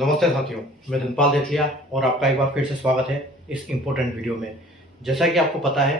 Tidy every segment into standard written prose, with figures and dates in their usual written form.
नमस्ते साथियों, मैं धनपाल देथिया और आपका एक बार फिर से स्वागत है इस इम्पोर्टेंट वीडियो में। जैसा कि आपको पता है,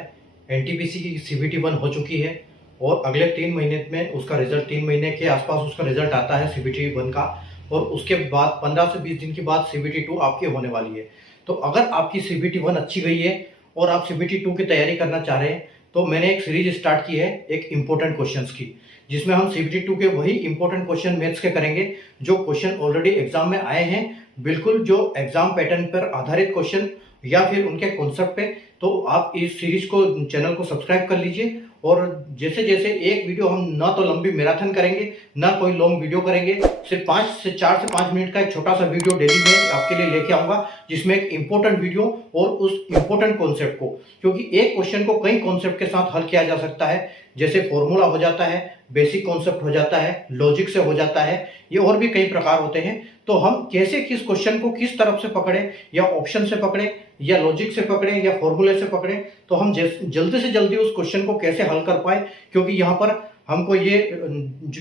एनटीपीसी की सीबीटी 1 हो चुकी है और अगले 3 महीने में उसका रिजल्ट 3 महीने के आसपास उसका रिजल्ट आता है सीबीटी 1 का। और उसके बाद 15 से 20 दिन के बाद सीबीटी 2 आपकी होने वाली है। तो अगर आपकी सीबीटी 1 अच्छी गई है और आप सीबीटी 2 की तैयारी करना चाह रहे हैं तो मैंने एक सीरीज स्टार्ट की है एक इम्पोर्टेंट क्वेश्चंस की, जिसमें हम सीबीटी 2 के वही इंपॉर्टेंट क्वेश्चन मैथ्स के करेंगे जो क्वेश्चन ऑलरेडी एग्जाम में आए हैं, बिल्कुल जो एग्जाम पैटर्न पर आधारित क्वेश्चन या फिर उनके कॉन्सेप्ट पे। तो आप इस सीरीज को, चैनल को सब्सक्राइब कर लीजिए और जैसे जैसे एक वीडियो हम ना तो लंबी मैराथन करेंगे ना कोई लॉन्ग वीडियो करेंगे, सिर्फ 4 से 5 मिनट का एक छोटा सा वीडियो डेली में आपके लिए लेके आऊंगा, जिसमें एक इंपॉर्टेंट वीडियो और उस इंपॉर्टेंट कॉन्सेप्ट को, क्योंकि एक क्वेश्चन को कई कॉन्सेप्ट के साथ हल किया जा सकता है, जैसे फॉर्मूला हो जाता है, बेसिक कॉन्सेप्ट हो जाता है, लॉजिक से हो जाता है, ये और भी कई प्रकार होते हैं। तो हम कैसे किस क्वेश्चन को किस तरफ से पकड़े, या ऑप्शन से पकड़े या लॉजिक से पकड़े या फॉर्मूले से पकड़े, तो हम जल्दी से जल्दी उस क्वेश्चन को कैसे हल कर पाए। क्योंकि यहाँ पर हमको ये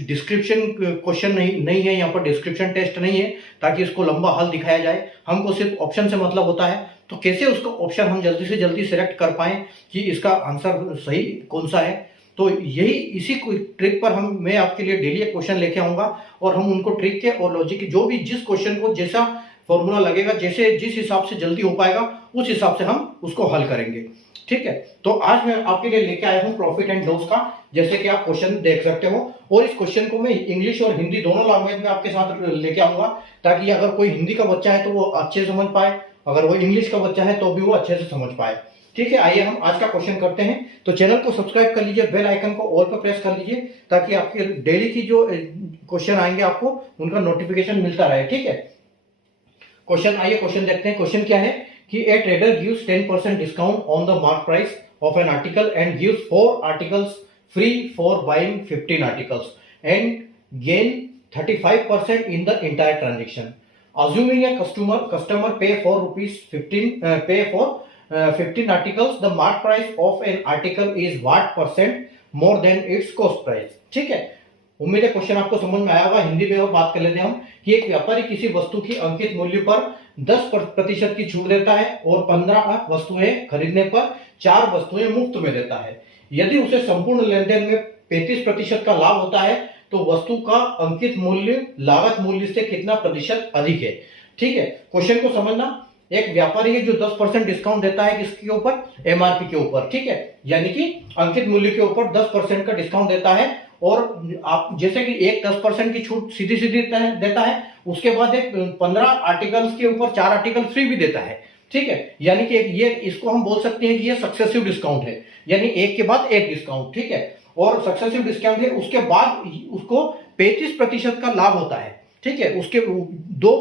डिस्क्रिप्शन क्वेश्चन नहीं है, यहाँ पर डिस्क्रिप्शन टेस्ट नहीं है ताकि इसको लंबा हल दिखाया जाए, हमको सिर्फ ऑप्शन से मतलब होता है। तो कैसे उसका ऑप्शन हम जल्दी से जल्दी सिलेक्ट कर पाए कि इसका आंसर सही कौन सा है। तो यही इसी ट्रिक पर मैं आपके लिए डेली एक क्वेश्चन लेके आऊंगा और हम उनको ट्रिक के और लॉजिक के जो भी जिस क्वेश्चन को जैसा फॉर्मूला लगेगा, जिस हिसाब से जल्दी हो पाएगा उस हिसाब से हम उसको हल करेंगे। ठीक है, तो आज मैं आपके लिए लेके आया हूँ प्रॉफिट एंड लॉस का, जैसे कि आप क्वेश्चन देख सकते हो। और इस क्वेश्चन को मैं इंग्लिश और हिंदी दोनों लैंग्वेज में आपके साथ लेके आऊंगा, ताकि अगर कोई हिंदी का बच्चा है तो वो अच्छे से समझ पाए, अगर वो इंग्लिश का बच्चा है तो भी वो अच्छे से समझ पाए। ठीक है, आइए हम आज का क्वेश्चन करते हैं। तो चैनल को सब्सक्राइब कर लीजिए, बेल आइकन को ऑल पर प्रेस कर लीजिए, ताकि आपके डेली की जो क्वेश्चन आएंगे आपको उनका नोटिफिकेशन मिलता रहे। ठीक है, क्वेश्चन देखते हैं। क्वेश्चन क्या है कि ए trader gives 10% discount on the mark price of an article and gives 4 articles free for buying 15 articles and gain 35% in the entire transaction. Assuming a customer pay for 15 articles, the mark price of an article is what % more than its cost price. ठीक है, उम्मीद है question आपको समझ में आया होगा। हिंदी में बात कर लेते हैं हम कि एक व्यापारी किसी वस्तु की अंकित मूल्य पर 10% की छूट देता है और 15 वस्तुएं खरीदने पर 4 वस्तुएं मुफ्त में देता है। यदि उसे संपूर्ण लेनदेन में 35% का लाभ होता है तो वस्तु का अंकित मूल्य लागत मूल्य से कितना प्रतिशत अधिक है। ठीक है, क्वेश्चन को समझना। एक व्यापारी है जो 10% डिस्काउंट देता है किसके ऊपर, एमआरपी के ऊपर। ठीक है, यानी कि अंकित मूल्य के ऊपर 10% का डिस्काउंट देता है, और आप जैसे कि एक 10% की छूट सीधी सीधी देता है, उसके बाद एक 15 आर्टिकल्स के ऊपर 4 आर्टिकल फ्री भी देता है। ठीक है, यानी कि ये इसको हम बोल सकते हैं कि ये सक्सेसिव डिस्काउंट है, यानी एक के बाद एक डिस्काउंट। ठीक है, और सक्सेसिव डिस्काउंट है, उसके बाद उसको 35% का लाभ होता है। ठीक है, उसके 2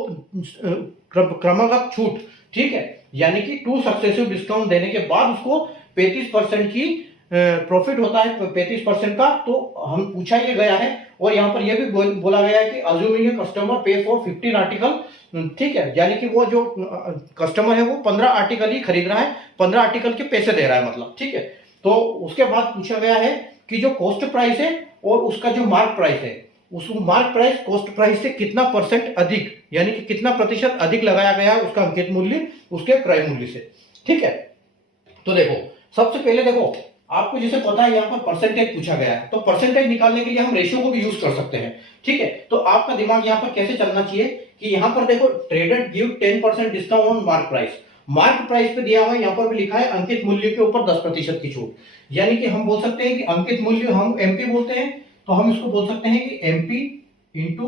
क्रमागत छूट। ठीक है, यानी कि 2 सक्सेसिव डिस्काउंट देने के बाद उसको 35% की प्रॉफिट होता है, 35% का। तो हम पूछा ये गया है और यहाँ पर यह भी बोला गया है कि अज्यूमिंग कस्टमर पे फॉर 15 आर्टिकल। ठीक है, यानी कि वो जो कस्टमर है वो 15 आर्टिकल ही खरीद रहा है, 15 आर्टिकल के पैसे दे रहा है मतलब। ठीक है, तो उसके बाद पूछा गया है कि जो कॉस्ट प्राइस है और उसका जो मार्क प्राइस है, उस मार्क प्राइस कॉस्ट प्राइस से कितना % अधिक, यानी कि कितना प्रतिशत अधिक लगाया गया है उसका अंकित मूल्य उसके क्रय मूल्य से। ठीक है, तो देखो सबसे पहले देखो, आपको जैसे पता है यहाँ पर परसेंटेज पूछा गया है, तो परसेंटेज निकालने के लिए हम रेशियो को भी यूज कर सकते हैं। ठीक है, तो आपका दिमाग यहाँ पर कैसे चलना चाहिए कि यहाँ पर देखो, trader give 10% discount on mark price. Mark price पे दिया हुआ है, यहाँ पर भी लिखा है अंकित मूल्य के ऊपर 10% की छूट, यानी कि हम बोल सकते हैं कि अंकित मूल्य हम एमपी बोलते हैं, तो हम इसको बोल सकते हैं कि एमपी इंटू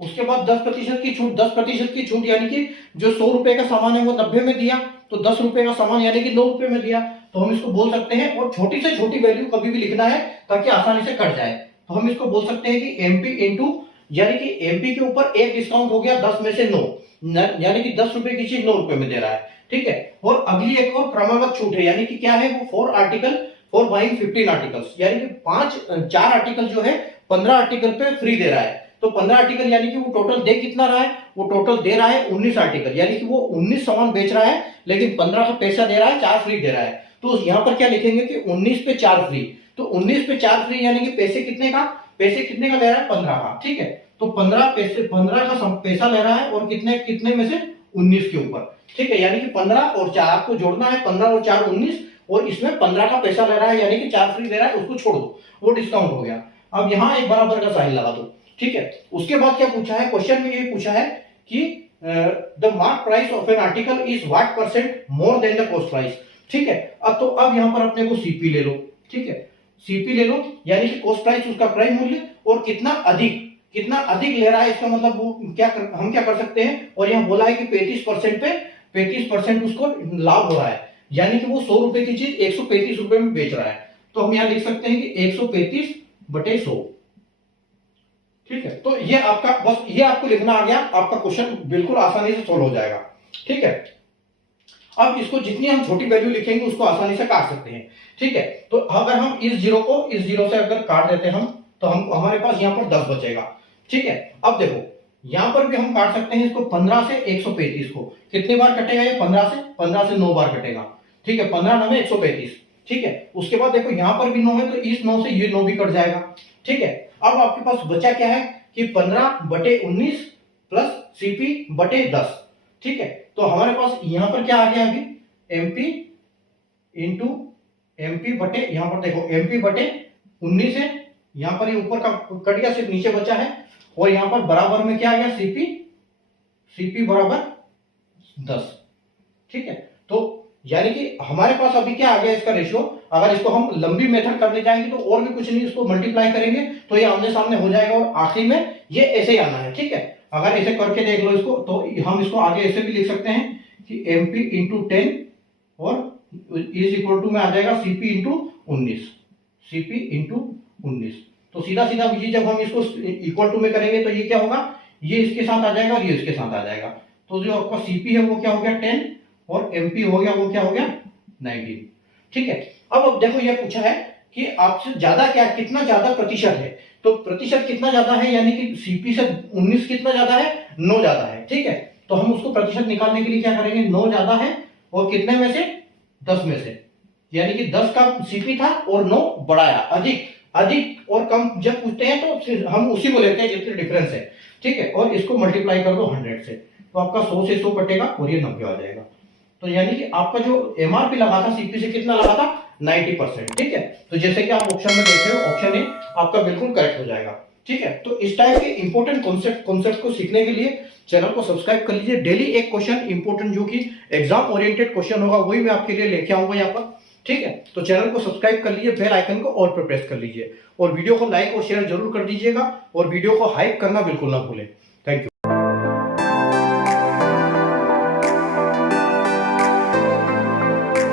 उसके बाद 10% की छूट। 10% की छूट यानी कि जो 100 रुपए का सामान है वो 90 में दिया, तो 10 रुपए का सामान यानी कि 9 रुपए में दिया, तो हम इसको बोल सकते हैं। और छोटी से छोटी वैल्यू कभी भी लिखना है ताकि आसानी से कट जाए, तो हम इसको बोल सकते हैं कि एमपी इंटू, यानी कि एमपी के ऊपर एक डिस्काउंट हो गया 10 में से 9, यानी कि 10 रुपए की चीज 9 रुपए में दे रहा है। ठीक है, और अगली एक और क्रमागत छूट है, यानी कि क्या है वो 4 आर्टिकल फॉर बाइंग 15 आर्टिकल्स, यानी कि 4 आर्टिकल जो है 15 आर्टिकल पे फ्री दे रहा है। तो 15 आर्टिकल यानी कि वो टोटल दे कितना रहा है, वो टोटल दे रहा है 19 आर्टिकल, यानी कि वो 19 सामान बेच रहा है लेकिन 15 का पैसा दे रहा है, 4 फ्री दे रहा है। तो यहाँ पर क्या लिखेंगे कि 19 पे 4 फ्री, तो 19 पे 4 फ्री यानी कि पैसे कितने का दे रहा है, 15 का। ठीक है, तो 15 पैसे, 15 का पैसा ले रहा है और कितने कितने में से 19 के ऊपर, ठीक है। यानी कि 15 और 4 आपको जोड़ना है, 15 और 4 19, और इसमें 15 का पैसा ले रहा है यानी कि 4 फ्री ले रहा है, उसको छोड़ दो, वो डिस्काउंट हो गया। अब यहाँ एक बराबर का साइन लगा दो, ठीक है। उसके बाद क्या पूछा है, क्वेश्चन में ये पूछा है कि the mark price of an article is what percent more than the cost price, ठीक है। अब यहाँ पर अपने को सीपी ले लो, ठीक है, सीपी ले लो, यानी कि कॉस्ट प्राइस उसका क्रय मूल्य, और कितना अधिक ले रहा है, इसका मतलब वो हम क्या कर सकते हैं, और यहाँ बोला है कि 35% पे 35% उसको लाभ हो रहा है, यानी कि वो 100 रुपए की चीज 135 रुपए में बेच रहा है। तो हम यहाँ लिख सकते हैं कि 135/100, ठीक है। तो ये आपका, बस ये आपको लिखना आ गया, आपका क्वेश्चन बिल्कुल आसानी से सोल्व हो जाएगा, ठीक है। अब इसको जितनी हम छोटी वैल्यू लिखेंगे उसको आसानी से काट सकते हैं, ठीक है। तो अगर हम इस जीरो को इस जीरो से अगर काट देते हम, तो हम हमारे पास यहाँ पर 10 बचेगा, ठीक है। अब देखो यहां पर भी हम काट सकते हैं इसको 15 से 135 को, कितने बार कटेगा ये, 15 से 9 बार कटेगा, ठीक है। 15 9 में 135, ठीक है। उसके बाद देखो यहां पर भी 9 है, तो इस 9 से ये 9 भी कट जाएगा, ठीक है। अब आपके पास बचा क्या है कि 15/19 प्लस CP/10, ठीक है। तो हमारे पास यहां पर क्या आ गया अभी, MP इंटू MP बटे, यहां पर देखो MP/19 है, यहां पर ये ऊपर का कट गया, सिर्फ नीचे बचा है, और यहां पर बराबर में क्या आ गया, CP बराबर 10, ठीक है। तो यानी कि हमारे पास अभी क्या आ गया इसका रेशियो, अगर इसको हम लंबी मेथड करने जाएंगे तो और भी कुछ नहीं, इसको मल्टीप्लाई करेंगे तो ये आमने सामने हो जाएगा, और आखिरी में ये ऐसे ही आना है, ठीक है। अगर ऐसे करके देख लो इसको, तो हम इसको आगे ऐसे भी लिख सकते हैं कि MP इंटू 10 और इज इक्वल टू में आ जाएगा CP इंटू 19, तो सीधा सीधा ये जब हम इसको इक्वल टू में करेंगे तो ये क्या होगा, ये इसके साथ आ जाएगा और ये इसके साथ आ जाएगा, तो जो आपका CP है वो क्या हो गया 10 और MP हो गया वो क्या हो गया 19, ठीक है। अब देखो ये पूछा है कि आपसे ज्यादा क्या, कितना ज्यादा प्रतिशत है, तो प्रतिशत कितना ज्यादा है, यानी कि CP से 19 कितना ज्यादा है, 9 ज्यादा है, ठीक है। तो हम उसको प्रतिशत निकालने के लिए क्या करेंगे, 9 ज्यादा है और कितने में से, 10 में से, यानी कि 10 का CP था और 9 बढ़ाया, अधिक और कम जब पूछते हैं तो हम उसी को लेते हैं जितने डिफरेंस है, ठीक है। और इसको मल्टीप्लाई कर दो 100 से, तो आपका 100 से 100 कटेगा और ये 90 आ जाएगा। तो यानी कि आपका जो MRP लगा था CP से कितना लगा था, 90%, ठीक है। तो जैसे कि आप ऑप्शन में देख रहे हो, ऑप्शन ए आपका बिल्कुल करेक्ट हो जाएगा, ठीक है। तो इस टाइप के इंपॉर्टेंट कॉन्सेप्ट को सीखने के लिए चैनल को सब्सक्राइब कर लीजिए। डेली एक क्वेश्चन इंपॉर्टेंट जो कि एग्जाम ओरिएंटेड क्वेश्चन होगा वही मैं आपके लिए लेके आऊंगा यहाँ पर, ठीक है। तो चैनल को सब्सक्राइब कर लीजिए, बेल आइकन को ऑल पर प्रेस कर लीजिए, और वीडियो को लाइक और शेयर जरूर कर दीजिएगा, और वीडियो को हाइप करना बिल्कुल ना भूलें। Thank you.